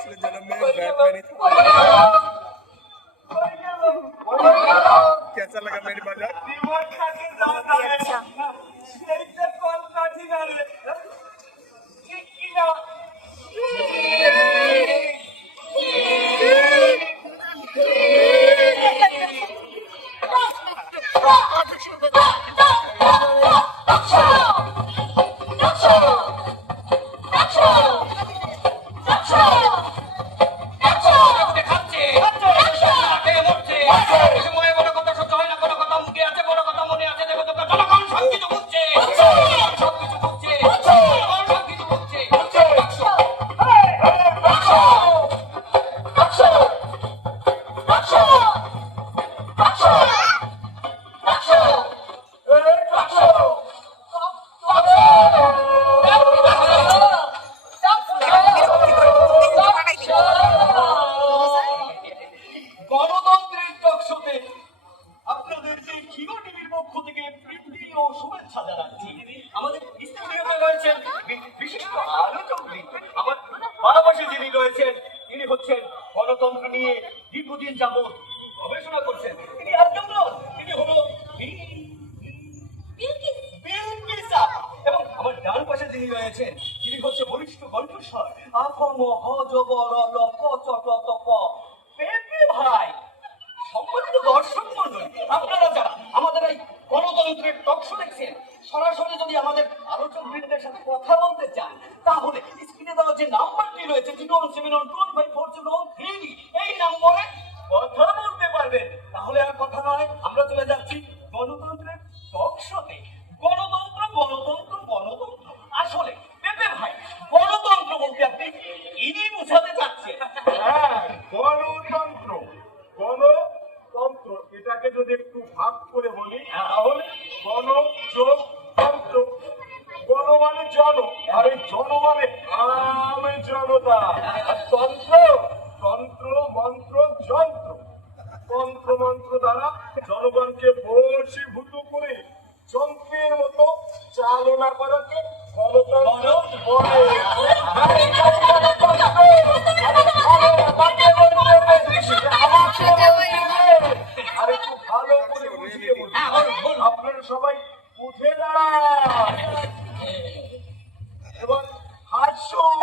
पिछले जन्म में रैप में नहीं था। कैसा लगा मेरी मजाक? अच्छा গণতন্ত্রের টকশোতে আপনাদেরকে হিরো টিভির পক্ষ থেকে প্রীতি ও শুভেচ্ছা জানাচ্ছি। আমাদের স্টুডিওতে রয়েছেন বিশিষ্ট আলোচকবৃন্দ। আমার পাশাপাশি যিনি রয়েছেন তিনি হচ্ছেন গণতন্ত্র নিয়ে দীর্ঘদিন যাবৎ গবেষণা করছেন। তিনি একজন নন, তিনি হলো বিলকিসা। এবং আমার ডান পাশে যিনি রয়েছেন তিনি হচ্ছে বরিষ্ঠ কণ্ঠস্বর আফম হজবর লক চটতপ পেপে ভাই। সম্মানিত দর্শক মণ্ডলী, আপনারা যারা আমাদের এই গণতন্ত্রের টকশো দেখছেন, সরাসরি যদি আমাদের আলোচক বৃন্দের সাথে কথা বলতে চান তাহলে স্ক্রিনে দেওয়া যে নাম্বারটি রয়েছে 017125473 এই নম্বরে কথা বলতে পারবেন। তাহলে আর কথা নয়, আমরা চলে যাচ্ছি গণতন্ত্রের টকশোতে। গণতন্ত্র গণতন্ত্র গণতন্ত্র, আসলে পেপে ভাই গণতন্ত্র বলতে আপনি ইনি বোঝাতে চাচ্ছেন? হ্যাঁ, গণতন্ত্র গণতন্ত্র এটাকে যদি একটু ভাগ করে বলি তাহলে গণ যোগ তন্ত্র। গণ মানে জন, আর এই জন মানে আমি জনতা। আর তন্ত্র তন্ত্র মন্ত্র যন্ত্র, তন্ত্র মন্ত্র দ্বারা জনগণকে বশীভূত করে যন্ত্রের মতো চালনা করাকে গণতন্ত্র বলে। আরে খুব ভালো করে বুঝিয়ে বলি, আপনারা সবাই উঠে দাঁড়ান এবার হাসুন।